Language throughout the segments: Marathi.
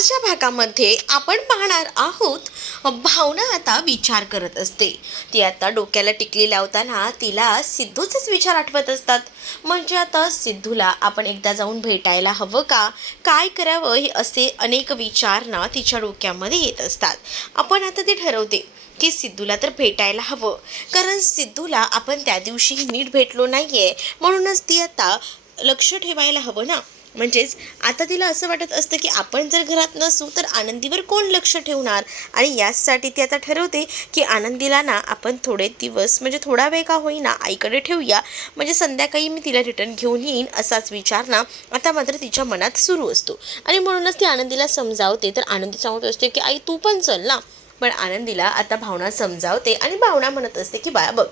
आजच्या भागामध्ये आपण पाहणार आहोत भावना आता विचार करत असते. ती आता डोक्याला टिकली लावताना तिला सिद्धूचेच विचार आठवत असतात. म्हणजे आता सिद्धूला आपण एकदा जाऊन भेटायला हवं का? काय करावं? हे असे अनेक विचार ना तिच्या डोक्यामध्ये येत असतात. आपण आता ते ठरवते की सिद्धूला तर भेटायला हवं. कारण सिद्धूला आपण त्या दिवशी नीट भेटलो नाही आहे म्हणूनच ती आता लक्ष ठेवायला हवं ना. म्हणजेच आता तिला असं वाटत असतं की आपण जर घरात नसू तर आनंदीवर कोण लक्ष ठेवणार? आणि याचसाठी ती आता ठरवते की आनंदीला ना आपण थोडे दिवस म्हणजे थोडा वेळ का होईना आईकडे ठेवूया. म्हणजे संध्याकाळी मी तिला रिटर्न घेऊन येईन असाच विचार ना आता मात्र तिच्या मनात सुरू असतो. आणि म्हणूनच ती आनंदीला समजावते. तर आनंदी सांगत असते की आई तू पण चल ना. पण आनंदीला आता भावना समजावते आणि भावना म्हणत असते की बाळा बघ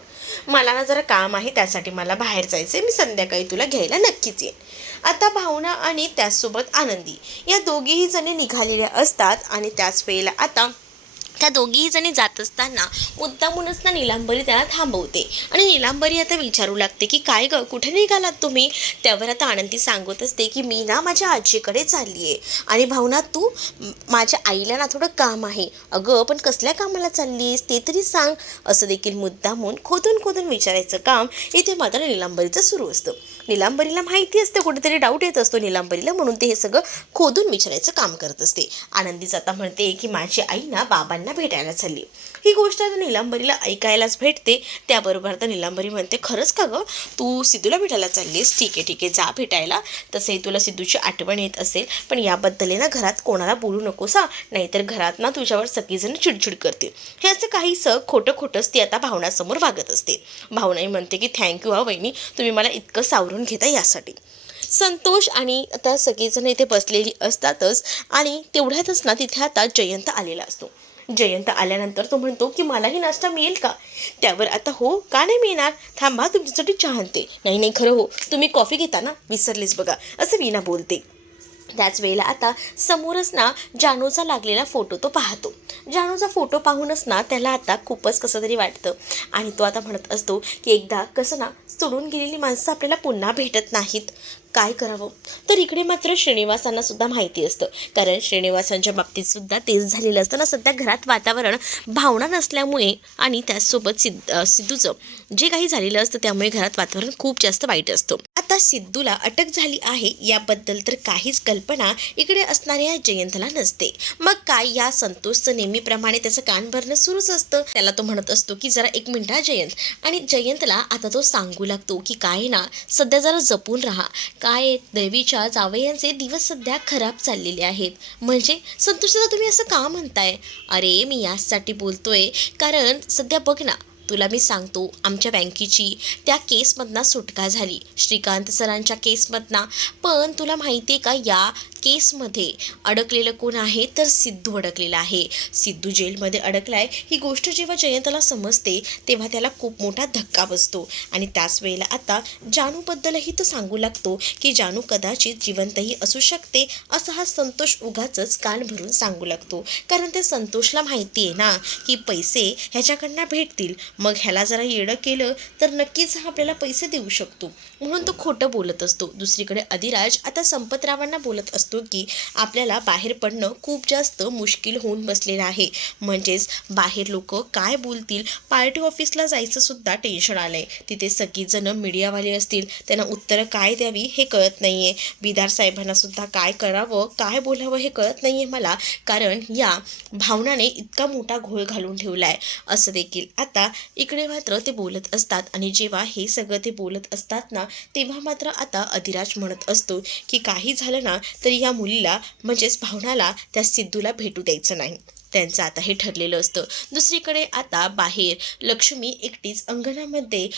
मला ना जरा काम आहे त्यासाठी मला बाहेर जायचं आहे मी संध्याकाळी तुला घ्यायला नक्कीच येईन. आता भावना आणि त्याचसोबत आनंदी या दोघीही जणी निघालेल्या असतात आणि त्याच वेळेला आता त्या दोघीही जणी जात असताना मुद्दामूनच ना निलांबरी त्याला थांबवते. आणि निलांबरी आता विचारू लागते की काय ग कुठे निघालात तुम्ही? त्यावर आता आनंदी सांगत असते की मी ना माझ्या आजीकडे चालली आहे आणि भावना तू माझ्या आईला ना थोडं काम आहे. अगं पण कसल्या कामाला चाललीस ते तरी सांग. असं देखील मुद्दामून खोदून खोदून विचारायचं काम इथे मात्र निलांबरीचं सुरू असतं. निलांबरीला माहिती असते कुठेतरी डाऊट येत असतो निलांबरीला म्हणून ते हे सगळं खोदून विचारायचं काम करत असते. आनंदीच आता म्हणते की माझी आई ना बाबांना भेटायला चालली. ही गोष्ट आता निलांबरीला ऐकायलाच भेटते. त्याबरोबर आता निलांबरी म्हणते खरंच का गं? तू सिद्धूला भेटायला चाललीस. ठीक आहे ठीक आहे जा भेटायला. तसंही तुला सिद्धूची आठवण येत असेल. पण याबद्दल आहे ना घरात कोणाला बोलू नकोस हा. नाहीतर घरात ना तुझ्यावर सगळीजण चिडचिड करतील. हे असं काहीसं खोटं खोटंच ती आता भावनासमोर वागत असते. भावनाही म्हणते की थँक्यू हा वहिनी. तुम्ही मला इतकं सावरून घेता यासाठी. संतोष आणि आता सगळेजण इथे बसलेली असतातच आणि तेवढ्यातच ना तिथे आता जयंत आलेला असतो. जयंत आल्यानंतर तो म्हणतो की मलाही नाश्ता मिळेल का? त्यावर आता हो का नाही मिळणार? थांबा तुमच्यासाठी चहा आणते. नाही नाही खरं हो तुम्ही कॉफी घेता ना? विसरलीस बघा असं वीणा बोलते. त्याच वेळेला आता समोरच ना जानूचा लागलेला फोटो तो पाहतो. जानूचा फोटो पाहूनच ना त्याला आता खूपच कसं तरी वाटतं. आणि तो आता म्हणत असतो की एकदा कसं ना सोडून गेलेली माणसं आपल्याला पुन्हा भेटत नाहीत. काय करावं? तर इकडे मात्र श्रीनिवासांना सुद्धा माहिती असतं. कारण श्रीनिवासांच्या बाबतीत सुद्धा तेच झालेलं असतं ना सध्या घरात वातावरण भावना नसल्यामुळे आणि त्याचसोबत सिद्ध सिद्धूचं जे काही झालेलं असतं त्यामुळे घरात वातावरण खूप जास्त वाईट असतं. आता सिद्धूला अटक झाली आहे याबद्दल तर काहीच कल्पना इकडे असणाऱ्या जयंतला नसते. मग काय या संतोषचं नेहमीप्रमाणे त्याचं कान भरणं सुरूच असतं? त्याला तो म्हणत असतो की जरा एक मिनिट जयंत. आणि जयंतला आता तो सांगू लागतो की काय ना सध्या जरा जपून राहा. काय देवीच्या जावयांचे दिवस सध्या खराब चाललेले आहेत. म्हणजे संतोषदा तुम्ही असं का म्हणताय? अरे मी याचसाठी बोलतोय. कारण सध्या बघ ना तुला मी सांगतो आमच्या बँकेची त्या केसमधना सुटका झाली. श्रीकांत सरांच्या केसमधना. पण तुला माहिती आहे का या केसमध्ये अडकलेलं कोण आहे? तर सिद्धू अडकलेला आहे. सिद्धू जेलमध्ये अडकलाय. ही गोष्ट जेव्हा जयंतला समजते तेव्हा त्याला खूप मोठा धक्का बसतो. आणि त्याच वेळेला आता जानूबद्दलही तो सांगू लागतो की जानू कदाचित जिवंतही असू शकते असा हा संतोष उगाचच कान भरून सांगू लागतो. कारण ते संतोषला माहिती आहे ना की पैसे ह्याच्याकडनं भेटतील. मग ह्याला जरा येडं केलं तर नक्कीच हा आपल्याला पैसे देऊ शकतो. म्हणून तो खोटं बोलत असतो. दुसरीकडे अधिराज आता संपतरावांना बोलत असतो. की आपल्याला बाहेर पडणं खूप जास्त मुश्किल होऊन बसलेलं आहे. म्हणजेच बाहेर लोक काय बोलतील? पार्टी ऑफिसला जायचं सुद्धा टेन्शन आलंय. तिथे सगळीजणं मीडियावाले असतील. त्यांना उत्तरं काय द्यावी हे कळत नाहीये. बिदार साहेबांना सुद्धा काय करावं काय बोलावं हे कळत नाहीये मला. कारण या भावनाने इतका मोठा घोळ घालून ठेवलाय. असं देखील. आता इकडे मात्र ते बोलत असतात आणि जेव्हा हे सगळं ते बोलत असतात ना तेव्हा मात्र आता अधिराज म्हणत असतो की काही झालं ना तरी या मुलीला म्हणजेच भावनाला त्या सिद्धूला भेटू द्यायचं नाही. त्यांचं आता हे ठरलेलं असतं. दुसरीकडे आता बाहेर लक्ष्मी एकटीच अंगणामध्ये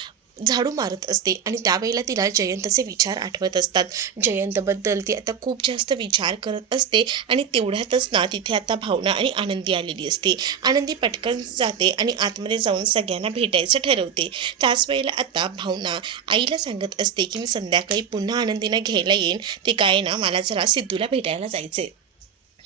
झाडू मारत असते आणि त्यावेळेला तिला जयंतचे विचार आठवत असतात. जयंतबद्दल ती आता खूप जास्त विचार करत असते आणि तेवढ्यातच ना तिथे आता भावना आणि आनंदी आलेली असते. आनंदी पटकन जाते आणि आतमध्ये जाऊन सगळ्यांना भेटायचं ठरवते. त्याच वेळेला आता भावना आईला सांगत असते की मी संध्याकाळी पुन्हा आनंदीनं घ्यायला येईन. ते काय ना मला जरा सिद्धूला भेटायला जायचे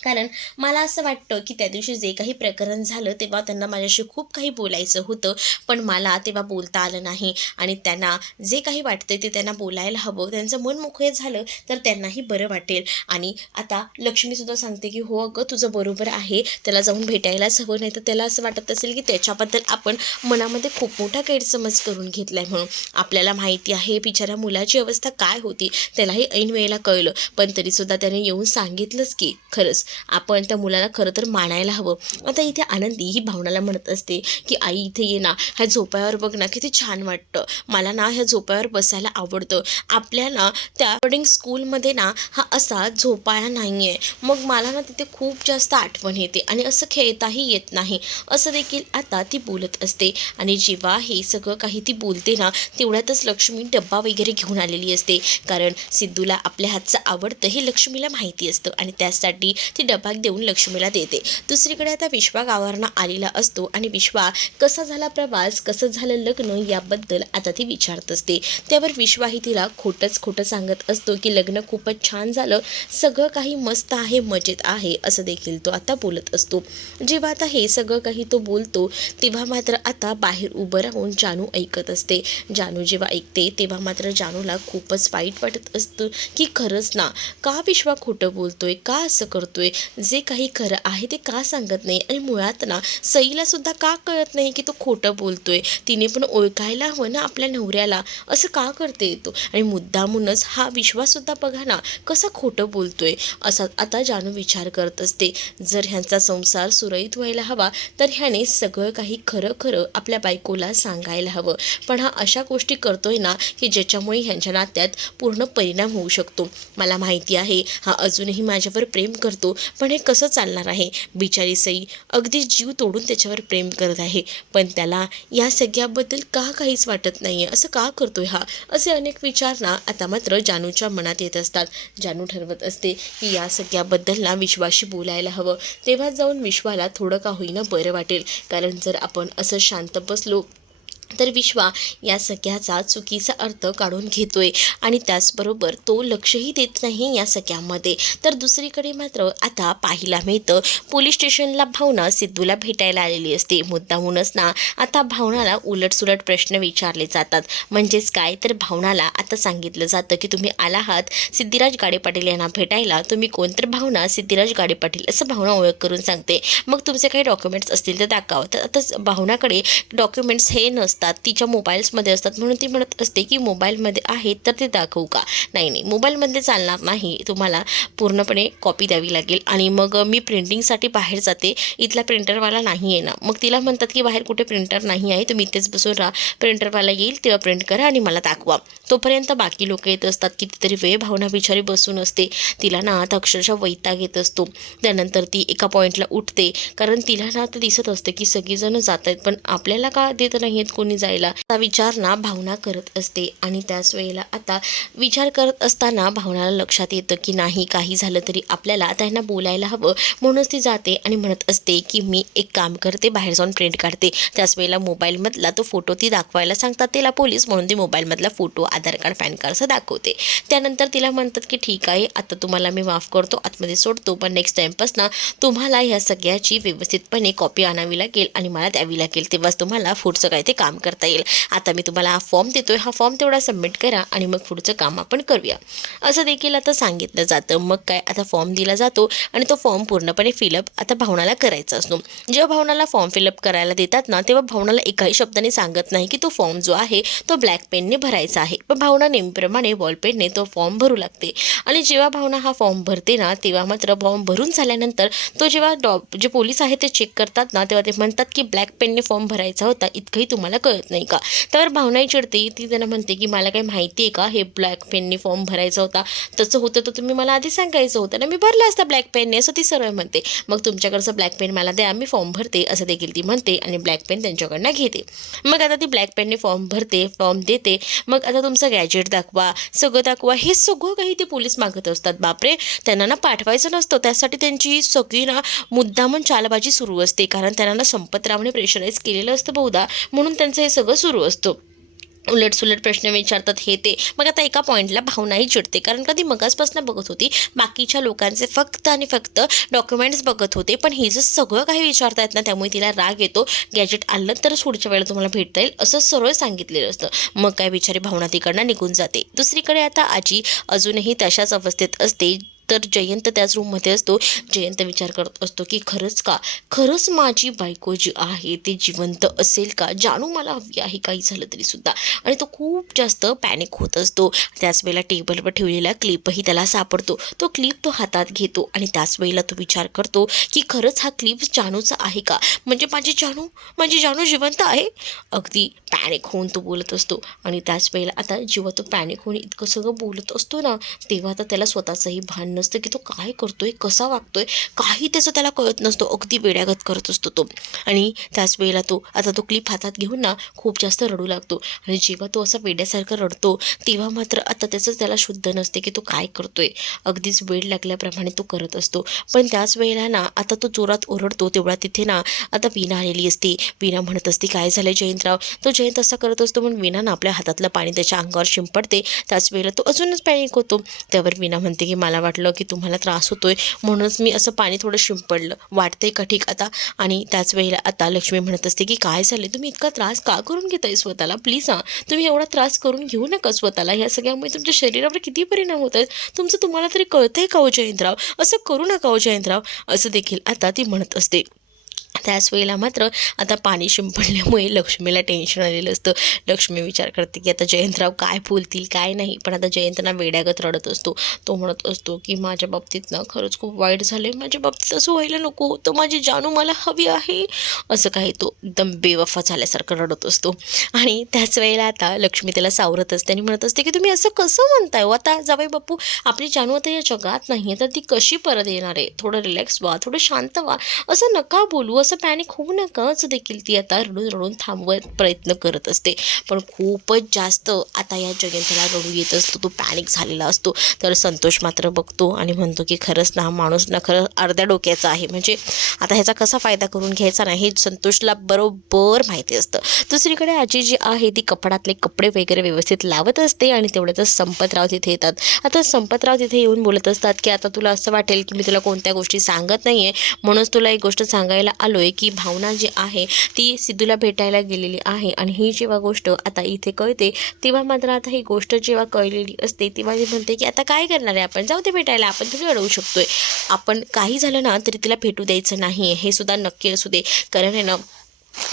कारण मला असं वाटतं की त्या दिवशी जे काही प्रकरण झालं तेव्हा त्यांना माझ्याशी खूप काही बोलायचं होतं. पण मला तेव्हा बोलता आलं नाही आणि त्यांना जे काही वाटतं ते त्यांना बोलायला हवं. त्यांचं मन मोकळे झालं तर त्यांनाही बरं वाटेल. आणि आता लक्ष्मीसुद्धा सांगते की हो अगं तुझं बरोबर आहे. त्याला जाऊन भेटायलाच हवं नाही तर त्याला असं वाटत असेल की त्याच्याबद्दल आपण मनामध्ये खूप मोठा गैरसमज करून घेतला आहे म्हणून. आपल्याला माहिती आहे बिचाऱ्या मुलाची अवस्था काय होती त्यालाही ऐन वेळेला कळलं. पण तरीसुद्धा त्याने येऊन सांगितलंच की खरंच आपण त्या मुलाला खरं तर मानायला हवं. आता इथे आनंदी ही भावनाला म्हणत असते की आई इथे ये ना. ह्या झोपाळ्यावर बघ ना किती छान वाटतं. मला ना ह्या झोपाळ्यावर बसायला आवडतं. आपल्या ना त्या बोर्डिंग स्कूलमध्ये ना हा असा झोपाळा नाही आहे मग मला ना तिथे खूप जास्त आठवण येते आणि असं खेळताही येत नाही. असं देखील आता ती बोलत असते. आणि जेव्हा हे सगळं काही ती बोलते ना तेवढ्यातच लक्ष्मी डब्बा वगैरे घेऊन आलेली असते. कारण सिद्धूला आपल्या हातचं आवडतं हे लक्ष्मीला माहिती असतं आणि त्यासाठी ती डबा देऊन लक्ष्मीला देते. दुसरीकडे आता विश्वा गावावरनं आलेला असतो आणि विश्वा कसा झाला प्रवास कसं झालं लग्न याबद्दल आता ती विचारत असते. त्यावर विश्वाही तिला खोटंच खोटं सांगत असतो की लग्न खूपच छान झालं सगळं काही मस्त आहे मजेत आहे असं देखील तो आता बोलत असतो. जेव्हा आता हे सगळं काही तो बोलतो तेव्हा मात्र आता बाहेर उभं राहून जानू ऐकत असते. जानू जेव्हा ऐकते तेव्हा मात्र जानूला खूपच वाईट वाटत असतं की खरंच ना का विश्वा खोटं बोलतोय का असं करतोय? जे काही खरं आहे ते का सांगत नाही आणि मुळात ना सईला सुद्धा का कळत नाही की तो खोटं बोलतोय? तिने पण ओळखायला हवं ना आपल्या नवऱ्याला. असं का करते येतो आणि मुद्दामूनच हा विश्वाससुद्धा बघा ना कसा खोटं बोलतोय? असा आता जानू विचार करत असते. जर ह्यांचा संसार सुरळीत व्हायला हवा तर ह्याने सगळं काही खरं खरं आपल्या बायकोला सांगायला हवं. पण हा अशा गोष्टी करतोय ना की ज्याच्यामुळे ह्यांच्या नात्यात पूर्ण परिणाम होऊ शकतो. मला माहिती आहे हा अजूनही माझ्यावर प्रेम करतो. पण हे कसं चालणार आहे? बिचारी सई अगदी जीव तोडून त्याच्यावर प्रेम करत आहे. पण त्याला या सगळ्याबद्दल का काहीच वाटत नाही आहे असं का करतोय हा? असे अनेक विचार ना आता मात्र जानूच्या मनात येत असतात. जानू ठरवत असते की या सगळ्याबद्दल ना विश्वाशी बोलायला हवं. तेव्हा जाऊन विश्वाला थोडं का होईना बरं वाटेल. कारण जर आपण असं शांत बसलो तर विश्वा या सगळ्याचा चुकीचा अर्थ काढून घेतोय. आणि त्याचबरोबर तो लक्षही देत नाही या सगळ्यामध्ये तर दुसरीकडे मात्र आता पाहायला मिळतं पोलीस स्टेशनला भावना सिद्धूला भेटायला आलेली असते. मुद्दाहूनच ना आता भावनाला उलटसुलट प्रश्न विचारले जातात. म्हणजेच काय? तर भावनाला आता सांगितलं जातं की तुम्ही आला आहात सिद्धिराज गाडे पाटील यांना भेटायला. तुम्ही कोणतर भावना सिद्धिराज गाडे पाटील असं भावना ओळख करून सांगते. मग तुमचे काही डॉक्युमेंट्स असतील तर दाखवा. तर आता भावनाकडे डॉक्युमेंट्स हे नसतात. तिच्या मोबाईल्समध्ये असतात म्हणून ती म्हणत असते की मोबाईलमध्ये आहेत तर ते दाखवू का? नाही नाही मोबाईलमध्ये चालणार नाही तुम्हाला पूर्णपणे कॉपी द्यावी लागेल. आणि मग मी प्रिंटिंगसाठी बाहेर जाते इथला प्रिंटरवाला नाही आहे ना मग तिला म्हणतात की बाहेर कुठे प्रिंटर नाही आहे तुम्ही इथेच बसून राहा. प्रिंटरवाला येईल तेव्हा प्रिंट करा आणि मला दाखवा. तोपर्यंत बाकी लोक येत असतात कितीतरी वेळ भावना बिचारी बसून असते. तिला ना आता अक्षरशः वैताग येत असतो. त्यानंतर ती एका पॉईंटला उठते. कारण तिला ना आता दिसत असतं की सगळीजणं जात आहेत पण आपल्याला का देत नाही आहेत कोणी? जायला असा विचार ना भावना करत असते. आणि त्याच वेळेला आता विचार करत असताना भावनाला लक्षात येतं की नाही काही झालं तरी आपल्याला त्यांना बोलायला हवं म्हणूनच ती जाते आणि म्हणत असते की मी एक काम करते बाहेर जाऊन प्रिंट काढते. त्याच वेळेला मोबाईलमधला तो फोटो ती दाखवायला सांगतात तिला पोलीस म्हणून ती मोबाईलमधला photo Aadhaar card PAN card दाखवते. त्यानंतर तिला म्हणतात की ठीक आहे आता तुम्हाला मी माफ करतो आतमध्ये सोडतो पण नेक्स्ट टाईमपासून तुम्हाला ह्या सगळ्याची व्यवस्थितपणे कॉपी आणावी लागेल आणि मला द्यावी लागेल. तेव्हाच तुम्हाला पुढचं काय ते काम करता येईल. आता मी तुम्हाला हा फॉर्म देतोय. हा फॉर्म तेवढा सबमिट करा आणि मग पुढचं काम आपण करूया. असं देखील आता सांगितलं जातं. मग काय आता फॉर्म दिला जातो आणि तो फॉर्म पूर्णपणे फिलअप आता भावनाला करायचा असतो. जेव्हा भावनाला फॉर्म फिलअप करायला देतात ना तेव्हा भावनाला एकाही शब्दाने सांगत नाही की तो फॉर्म जो आहे तो ब्लॅक पेनने भरायचा आहे. पण भावना नेहमीप्रमाणे वॉलपेनने तो फॉर्म भरू लागते. आणि जेव्हा भावना हा फॉर्म भरते ना तेव्हा मात्र फॉर्म भरून झाल्यानंतर तो जेव्हा डॉ जे पोलीस आहे ते चेक करतात ना तेव्हा ते म्हणतात की ब्लॅक पेनने फॉर्म भरायचा होता. इतकंही तुम्हाला कळत नाही का? तर भावनाही चिडते. ती त्यांना म्हणते की मला काही माहिती आहे का? हे ब्लॅक पेनने फॉर्म भरायचा होता. तसं होतं तर तुम्ही मला आधी सांगायचं होतं ना. मी भरला असता ब्लॅक पेनने असं ती सरळ म्हणते. मग तुमच्याकडचं ब्लॅक पेन मला द्या. मी फॉर्म भरते. असं देखील ती म्हणते आणि ब्लॅक पेन त्यांच्याकडनं घेते. मग आता ती ब्लॅक पेनने फॉर्म भरते फॉर्म देते. मग आता तुमचं गॅजेट दाखवा. सगळं दाखवा. हे सगळं काही ते पोलीस मागत असतात. बापरे! त्यांना ना पाठवायचं नसतं. त्यासाठी त्यांची सगळी ना मुद्दामून चालबाजी सुरू असते. कारण त्यांना ना संपतरावने प्रेशराईज केलेलं असतं बहुधा. म्हणून त्यांचं हे सगळं सुरू असतं. उलटसुलट प्रश्न विचारतात हे ते. मग आता एका पॉईंटला भावनाही चिडते. कारण का ती मगासपासून बघत होती बाकीच्या लोकांचे फक्त आणि फक्त डॉक्युमेंट्स बघत होते. पण हे जर सगळं काही विचारतायत ना त्यामुळे तिला राग येतो. गॅजेट आणलं तरच पुढच्या वेळेला तुम्हाला भेटता येईल असं सरळ सांगितलेलं असतं. मग काय बिचारी भावना तिकडनं निघून जाते. दुसरीकडे आता आजी अजूनही तशाच अवस्थेत असते. तर जयंत त्याच रूममध्ये असतो. जयंत विचार करत असतो की खरंच का? खरंच माझी बायको जी आहे ती जिवंत असेल का? जाणू मला हवी आहे काही झालं तरी सुद्धा. आणि तो खूप जास्त पॅनिक होत असतो. त्याच वेळेला टेबलवर ठेवलेला क्लिपही त्याला सापडतो. तो क्लिप तो हातात घेतो आणि त्याच वेळेला तो विचार करतो की खरंच हा क्लिप जानूचा आहे का? म्हणजे माझी जानू माझी जानू जिवंत आहे? अगदी पॅनिक होऊन तो बोलत असतो. आणि त्याच वेळेला आता जेव्हा तो पॅनिक होऊन इतकं सगळं बोलत असतो ना तेव्हा आता त्याला स्वतःचंही भान भान नसतं की तो काय करतोय कसा वागतोय काही त्याचं त्याला कळत नसतो. अगदी वेड्यागत करत असतो तो. आणि त्याच वेळेला तो आता तो क्लिप हातात घेऊन ना खूप जास्त रडू लागतो. आणि जेव्हा तो असा वेड्यासारखा रडतो तेव्हा मात्र आता त्याचं त्याला शुद्ध नसते की तो काय करतोय. अगदीच वेळ लागल्याप्रमाणे तो करत असतो. पण त्याच वेळेला ना आता तो जोरात ओरडतो. तेवढा तिथे ना आता वीणा आलेली असते. वीणा म्हणत असते काय झालं जयंतराव? तो जयंत असा करत असतो पण वीणा ना आपल्या हातातलं पाणी त्याच्या अंगावर शिंपडते. त्याच वेळेला तो अजूनच पॅनिक होतो. त्यावर वीणा म्हणते की मला वाटलं की तुम्हाला त्रास होतोय. म्हणूनच मी असं पाणी थोडं शिंपडलं. वाटतंय का ठीक आता? आणि त्याच वेळेला आता लक्ष्मी म्हणत असते की काय झालं तुम्ही इतका त्रास का करून घेताय स्वतःला? प्लीज हां. तुम्ही एवढा त्रास करून घेऊ नका स्वतःला. ह्या सगळ्यामुळे तुमच्या शरीरावर किती परिणाम होत आहेत? तुमचं तुम्हाला तरी कळतंय का हो जयंतराव? असं करू नका हो जयंतराव. असं देखील आता ती म्हणत असते. त्याच वेळेला मात्र आता पाणी शिंपडल्यामुळे लक्ष्मीला टेन्शन आलेलं असतं. लक्ष्मी विचार करते की आता जयंतराव काय बोलतील काय नाही. पण आता जयंतना वेड्यागत रडत असतो. तो म्हणत असतो की माझ्या बाबतीत ना खरंच खूप वाईट झालं आहे माझ्या बाबतीत असं व्हायला नको. तर माझी जानू मला हवी आहे. असं काही तो एकदम बेवफा झाल्यासारखं रडत असतो. आणि त्याच वेळेला आता लक्ष्मी त्याला सावरत असते आणि म्हणत असते की तुम्ही असं कसं म्हणताय हो? आता जावई बापू आपली जानू आता या जगात नाही आहे तर ती कशी परत येणार आहे? थोडं रिलॅक्स व्हा थोडं शांत व्हा. असं नका बोलू. असं पॅनिक होऊ नकाच देखील ती आता रडून रडून थांबवत प्रयत्न करत असते. पण खूपच जास्त आता या जयंतला रडू येत असतो. तो पॅनिक झालेला असतो. तर संतोष मात्र बघतो आणि म्हणतो की खरंच ना हा माणूस ना खरं अर्ध्या डोक्याचा आहे. म्हणजे आता ह्याचा कसा फायदा करून घ्यायचा नाही हे संतोषला बरोबर माहिती असतं. दुसरीकडे आजी जी आहे ती कपडातले कपडे वगैरे व्यवस्थित लावत असते आणि तेवढ्यातच संपतराव तिथे येतात. आता संपतराव तिथे येऊन बोलत असतात की आता तुला असं वाटेल की मी तुला कोणत्या गोष्टी सांगत नाही आहे म्हणूनच तुला एक गोष्ट सांगायला आलो आहे की भावना जी आहे ती सिद्धूला भेटायला गेलेली आहे. आणि ही जेव्हा गोष्ट आता इथे कळते तेव्हा मात्र आता ही गोष्ट जेव्हा कळलेली असते तेव्हा ती म्हणते की आता काय करणार आहे आपण? जाऊ ते भेटायला आपण थोडी अडवू शकतोय. आपण काही झालं ना तरी तिला भेटू द्यायचं नाही हे सुद्धा नक्की असू दे. कारण आहे ना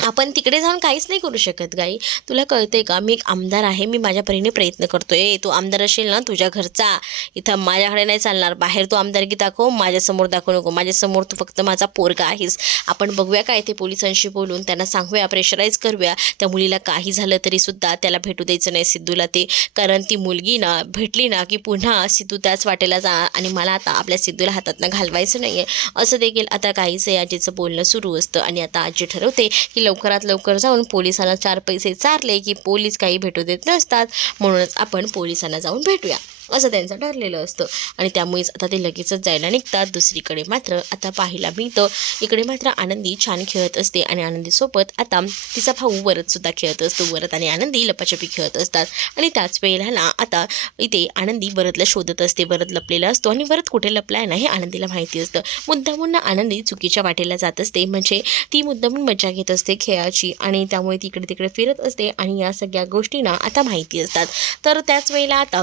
आपण तिकडे जाऊन काहीच नाही करू शकत गाई. तुला कळते का? मी एक आमदार आहे मी माझ्या परीने प्रयत्न करतोय. तू आमदार असेल ना तुझ्या घरचा. इथं माझ्याकडे नाही चालणार. बाहेर तू आमदारकी दाखव माझ्यासमोर दाखवू नको. माझ्यासमोर तू फक्त माझा पोरगा आहेस. आपण बघूया काय ते पोलिसांशी बोलून. त्यांना सांगूया प्रेशराईज करूया. त्या मुलीला काही झालं तरी सुद्धा त्याला भेटू द्यायचं नाही सिद्धूला ते. कारण ती मुलगी ना भेटली ना की पुन्हा सिद्धू त्याच वाटेला जा आणि मला आता आपल्या सिद्धूला हातातनं घालवायचं नाही आहे असं देखील आता काहीच आहे आजीचं बोलणं सुरू असतं. आणि आता आजी ठरवते की लवकरात लवकर जाऊन पोलिसांना चार पैसे चारले की पोलीस काही भेटू देत नसतात. म्हणूनच आपण पोलिसांना जाऊन भेटूया. असं त्यांचं ठरलेलं असतं. आणि त्यामुळेच आता ते लगेचच जायला निघतात. दुसरीकडे मात्र आता पाहायला मिळतं. इकडे मात्र आनंदी छान खेळत असते आणि आनंदीसोबत आता तिचा भाऊ वरदसुद्धा खेळत असतो. वरद आणि आनंदी लपाछपी खेळत असतात. आणि त्याच वेळेला आता इथे आनंदी वरदला शोधत असते. वरद लपलेला असतो आणि वरद कुठे लपलाय ना हे आनंदीला माहिती असतं. मुद्दामून आनंदी चुकीच्या वाटेला जात असते. म्हणजे ती मुद्दामून मजा घेत असते खेळाची आणि त्यामुळे ती इकडे तिकडे फिरत असते. आणि या सगळ्या गोष्टींना आता माहिती असतात. तर त्याच वेळेला आता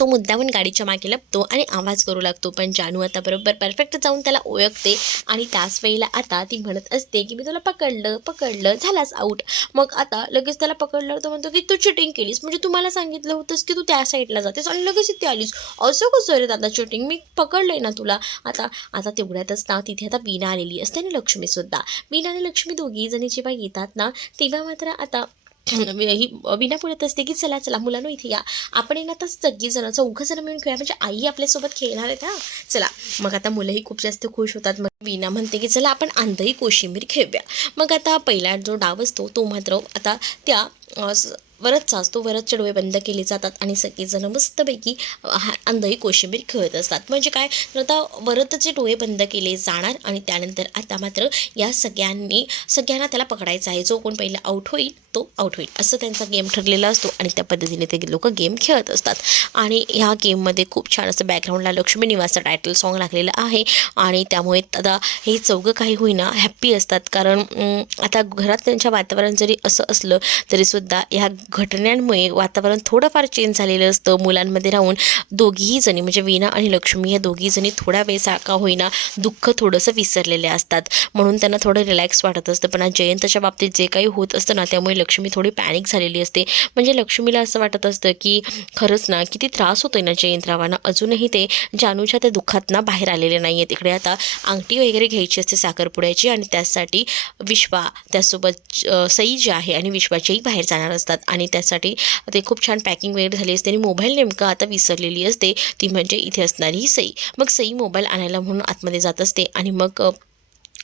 तो मुद्दामून गाडीच्या मागे लपतो आणि आवाज करू लागतो. पण जानू आता बरोबर परफेक्ट जाऊन त्याला ओळखते आणि त्याच वेळेला आता ती म्हणत असते की मी तुला पकडलं पकडलं झालास आऊट मग आता लगेच त्याला पकडलं तो म्हणतो की तू चिटिंग केलीस. म्हणजे तुम्हाला सांगितलं होतंस की तू त्या साईडला जातेस आणि लगेच इथे आलीस. असं कसं रे दादा चिटिंग मी पकडलंय ना तुला. आता आता तेवढ्यातच ना तिथे आता वीणा आलेली असते आणि लक्ष्मीसुद्धा वीणा आणि लक्ष्मी दोघी जणी जेव्हा येतात ना तेव्हा मात्र आता म्हणजे ही विना बोलत असते की चला चला मुलांनो इथे या. आपण आहे ना आता सगळीजणं चौघं जण मिळून खेळूया. म्हणजे आई आपल्यासोबत खेळणार आहेत हा. चला मग आता मुलंही खूप जास्त खुश होतात. मग वीणा म्हणते की चला आपण आंधळी कोशिंबीर खेळूया. मग आता पहिला जो डाव असतो तो मात्र आता त्या वरदचा असतो. वरदचे डोळे बंद केले जातात आणि सगळेजण मस्तपैकी हा अंधळी कोशिंबीर खेळत असतात. म्हणजे काय? तर आता वरदचे डोळे बंद केले जाणार आणि त्यानंतर आता मात्र या सगळ्यांनी सगळ्यांना त्याला पकडायचं आहे. जो कोण पहिला आऊट होईल तो आउट होईल. असं त्यांचा गेम ठरलेला असतो आणि त्या पद्धतीने ते लोक गेम खेळत असतात. आणि ह्या गेममध्ये खूप छान असं बॅकग्राऊंडला लक्ष्मी निवासचं टायटल सॉन्ग लागलेलं आहे. आणि त्यामुळे आता हे चौघं काही होईना हॅप्पी असतात. कारण आता घरात त्यांच्या वातावरण जरी असं असलं तरीसुद्धा ह्या घटनांमुळे वातावरण थोडंफार चेंज झालेलं असतं. मुलांमध्ये राहून दोघीही जणी म्हणजे वीणा आणि लक्ष्मी या दोघी जणी थोड्या वेळ का होईना दुःख थोडंसं विसरलेले असतात. म्हणून त्यांना थोडं रिलॅक्स वाटत असतं. पण जयंतच्या बाबतीत जे काही होत असतं ना त्यामुळे लक्ष्मी थोडी पॅनिक झालेली असते. म्हणजे लक्ष्मीला असं वाटत असतं की खरंच ना किती त्रास होतोय ना जयंतरावांना. अजूनही ते जानूच्या त्या दुःखात ना बाहेर आलेले नाही आहेत इकडे आता अंगठी वगैरे घ्यायची असते साखरपुड्याची आणि त्यासाठी विश्वा त्यासोबत सई जी आहे आणि विश्वाचेही बाहेर जाणार असतात. आणि त्यासाठी ते खूप छान पॅकिंग वगैरे झाली असते आणि मोबाईल नेमका आता विसरलेली असते. ती म्हणजे इथे असणारी ही सई. मग सई मोबाईल आणायला म्हणून आतमध्ये जात असते आणि मग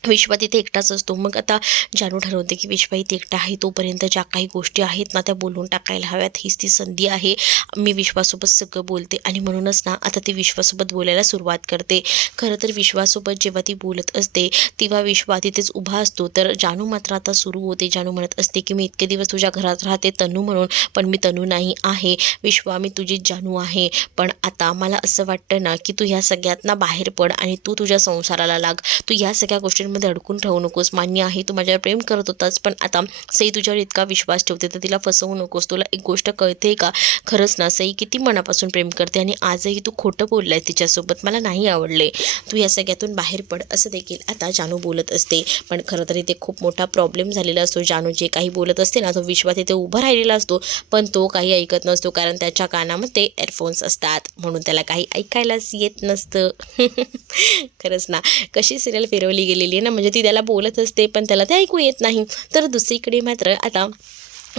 विश्वा तिथे एकटाच असतो. मग आता जानू ठरवते की विश्वा इथे एकटा आहे तोपर्यंत ज्या काही गोष्टी आहेत ना त्या बोलून टाकायला हव्यात. हीच ती संधी आहे. मी विश्वासोबत सगळं बोलते आणि म्हणूनच ना आता ती विश्वासोबत बोलायला सुरुवात करते. खरं तर विश्वासोबत जेव्हा ती बोलत असते तेव्हा विश्वा तिथेच उभा असतो. तर जानू मात्र आता सुरू होते. जानू म्हणत असते की मी इतके दिवस तुझ्या घरात राहते तनू म्हणून पण मी तनू नाही आहे. विश्वा मी तुझी जानू आहे. पण आता मला असं वाटतं ना की तू ह्या सगळ्यात ना बाहेर पड आणि तू तुझ्या संसाराला लाग. तू ह्या सगळ्या गोष्टी गोष्टींमध्ये अडकून राहू नकोस. मान्य आहे तू माझ्यावर प्रेम करत होतास पण आता सई तुझ्यावर इतका विश्वास ठेवते तर तिला फसवू नकोस. तुला एक गोष्ट कळते का? खरंच ना सई किती मनापासून प्रेम करते आणि आजही तू खोटं बोललाय तिच्यासोबत. मला नाही आवडले. तू या सगळ्यातून बाहेर पड असं देखील आता जानू बोलत असते. पण खरं तर इथे खूप मोठा प्रॉब्लेम झालेला असतो. जानू जे काही बोलत असते ना तो विश्वास तिथे उभा राहिलेला असतो. पण तो काही ऐकत नसतो कारण त्याच्या कानामध्ये एअरफोन्स असतात. म्हणून त्याला काही ऐकायलाच येत नसतं. खरंच ना कशी सिरियल फिरवली गेलेली ना म्हणजे ती त्याला बोलत असते पण त्याला ते ऐकू येत नाही. तर दुसरीकडे मात्र आता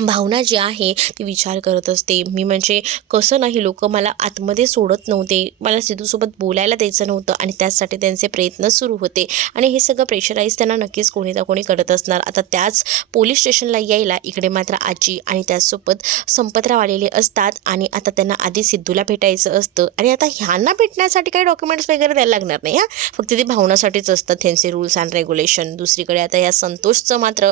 भावना जी आहे ती विचार करत असते. मी म्हणजे कसं नाही लोक मला आतमध्ये सोडत नव्हते. मला सिद्धूसोबत बोलायला द्यायचं नव्हतं आणि त्याचसाठी त्यांचे प्रयत्न सुरू होते. आणि हे सगळं प्रेशराईज त्यांना नक्कीच कोणी ना कोणी करत असणार. आता त्याच पोलीस स्टेशनला यायला इकडे मात्र आजी आणि त्याचसोबत संपतराव आलेले असतात आणि आता त्यांना आधी सिद्धूला भेटायचं असतं. आणि आता ह्यांना भेटण्यासाठी काही डॉक्युमेंट्स वगैरे द्यायला लागणार नाही हां? फक्त ते भावनासाठीच असतात त्यांचे रूल्स अँड रेग्युलेशन दुसरीकडे आता या संतोषचं मात्र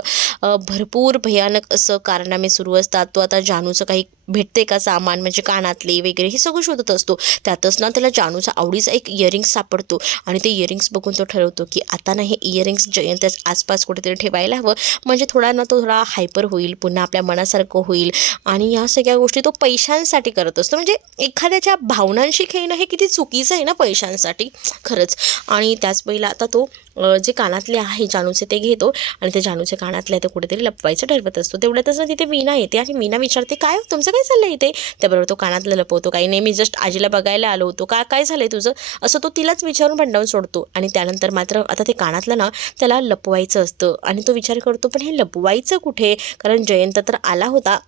भरपूर भयानक असं कारण कारनामे सुरू असतात. तो आता जानूचं काही भेटते का सामान म्हणजे कानातले वगैरे हे सगळं शोधत असतो. त्यातच ना त्याला जानूचा आवडीचा एक इयरिंग्स सापडतो. आणि ते इयरिंग्स बघून तो ठरवतो की आता ना हे इयरिंग्स जयंतच आसपास कुठेतरी ठेवायला हवं. म्हणजे थोडा ना तो थोडा हायपर होईल पुन्हा आपल्या मनासारखं होईल. आणि या सगळ्या गोष्टी तो पैशांसाठी करत असतो. म्हणजे एखाद्याच्या भावनांशी खेळणं हे किती चुकीचं आहे ना पैशांसाठी. खरंच. आणि त्याच पहिला आता तो जे कानातले आहे जानूचे ते घेतो. आणि ते जानूचे कानातले ते कुठेतरी लपवायचं ठरवत असतो. तेवढ्यातच ना तिथे मीना येते. आणि मीना विचारते काय हो, तुमचं काय चाललं इथे? त्याबरोबर तो कानातलं लपवतो. काही नाही मी जस्ट आजीला बघायला आलो होतो. का काय झालंय तुझं? असं तो तिलाच विचारून भांडावून सोडतो. आणि त्यानंतर मात्र आता ते कानातलं ना त्याला लपवायचं असतं. आणि तो विचार करतो पण हे लपवायचं कुठे? कारण जयंत तर आला होता.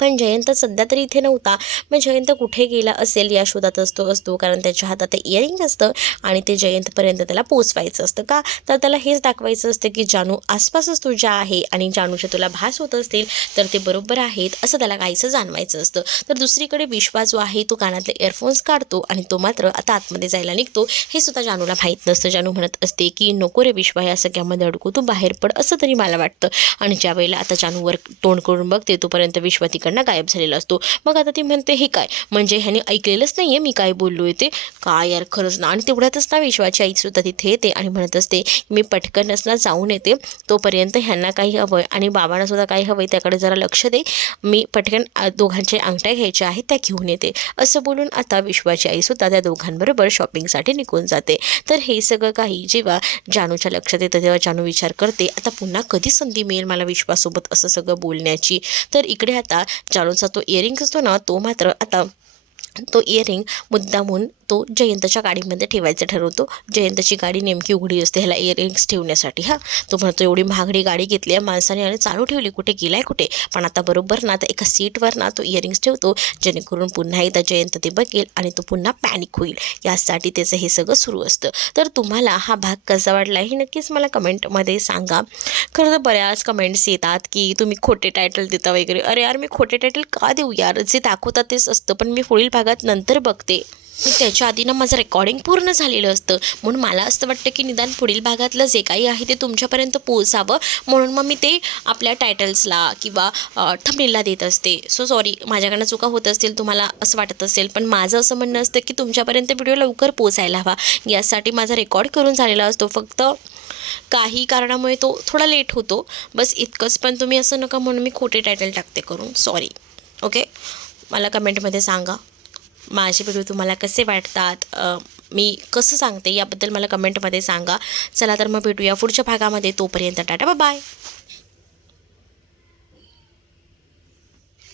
पण जयंत सध्या तरी इथे नव्हता. मग जयंत कुठे गेला असेल या शोधात असतो असतो. कारण त्याच्या हातात इअरिंग इयरिंग असतं आणि ते जयंतपर्यंत त्याला पोचवायचं असतं का? तर त्याला हेच दाखवायचं असतं की जानू आसपासच तुझ्या आहे आणि जानूच्या तुला भास होत असतील तर ते बरोबर आहेत असं त्याला काहीसं जाणवायचं असतं. तर दुसरीकडे विश्वा जो आहे तो कानातले इयरफोन्स काढतो आणि तो मात्र आता आतमध्ये जायला निघतो. हे सुद्धा जानूला माहीत नसतं. जानू म्हणत असते की नको रे विश्वा या सगळ्यामध्ये अडकू. तू बाहेर पड. असं तरी मला वाटतं. आणि ज्या वेळेला आता जानूवर तोंड करून बघते तोपर्यंत विश्वा तिकडनं गायब झालेला असतो. मग आता ती म्हणते हे काय? म्हणजे ह्याने ऐकलेलंच नाही आहे मी काय बोललो आहे ते? काय यार खरंच ना. आणि तेवढ्यातच ना विश्वाची आईसुद्धा तिथे येते आणि म्हणत असते मी पटकनच ना जाऊन येते. तोपर्यंत ह्यांना काही हवं आहे आणि बाबांना सुद्धा काही हवं आहे त्याकडे जरा लक्ष दे. मी पटकन दोघांच्या अंगठ्या घ्यायच्या आहेत त्या घेऊन येते. असं बोलून आता विश्वाची आईसुद्धा त्या दोघांबरोबर शॉपिंगसाठी निघून जाते. तर हे सगळं काही जेव्हा जानूच्या लक्षात येतं तेव्हा जानू विचार करते आता पुन्हा कधी संधी मिळेल मला विश्वासोबत असं सगळं बोलण्याची? तर इकडे आता जानूचा तो इयरिंग असतो ना तो मात्र आता तो इयरिंग मुद्दामून तो जयंतच्या गाडीमध्ये ठेवायचं ठरवतो. जयंतची गाडी नेमकी उघडी असते ह्याला इयरिंग्स ठेवण्यासाठी हा. तो म्हणतो एवढी महागडी गाडी घेतली आहे माणसाने आणि चालू ठेवली कुठे गेलाय कुठे? पण आता बरोबर ना आता एका सीटवर ना तो इयरिंग्स ठेवतो जेणेकरून पुन्हा एकदा जयंत ते बघेल आणि तो पुन्हा पॅनिक होईल. यासाठी त्याचं हे सगळं सुरू असतं. तर तुम्हाला हा भाग कसा वाटला हे नक्कीच मला कमेंटमध्ये सांगा. खरं तर बऱ्याच कमेंट्स येतात की तुम्ही खोटे टायटल देता वगैरे. अरे यार मी खोटे टायटल का देऊ यार? जे दाखवतात तेच असतं पण मी पुढील भागात नंतर बघते. मी त्याच्या आधी ना माझं रेकॉर्डिंग पूर्ण झालेलं असतं. म्हणून मला असं वाटतं की निदान पुढील भागातलं जे काही आहे ते तुमच्यापर्यंत पोहोचावं. म्हणून मग मी ते आपल्या टायटल्सला किंवा थंबनेलला देत असते. सो सॉरी माझ्याकडनं चुका होत असतील तुम्हाला असं वाटत असेल पण माझं असं म्हणणं असतं की तुमच्यापर्यंत व्हिडिओ लवकर पोचायला हवा. यासाठी माझा रेकॉर्ड करून झालेला असतो. फक्त काही कारणामुळे तो थोडा लेट होतो. बस इतकंच पण तुम्ही असं नका म्हणून मी खोटे टायटल टाकते करून. सॉरी ओके मला कमेंटमध्ये सांगा. माझे व्हिडिओ तुम्हाला कसे वाटतात? मी कसं सांगते याबद्दल मला कमेंटमध्ये सांगा. चला तर मग भेटूया पुढच्या भागामध्ये. तोपर्यंत टाटा बाय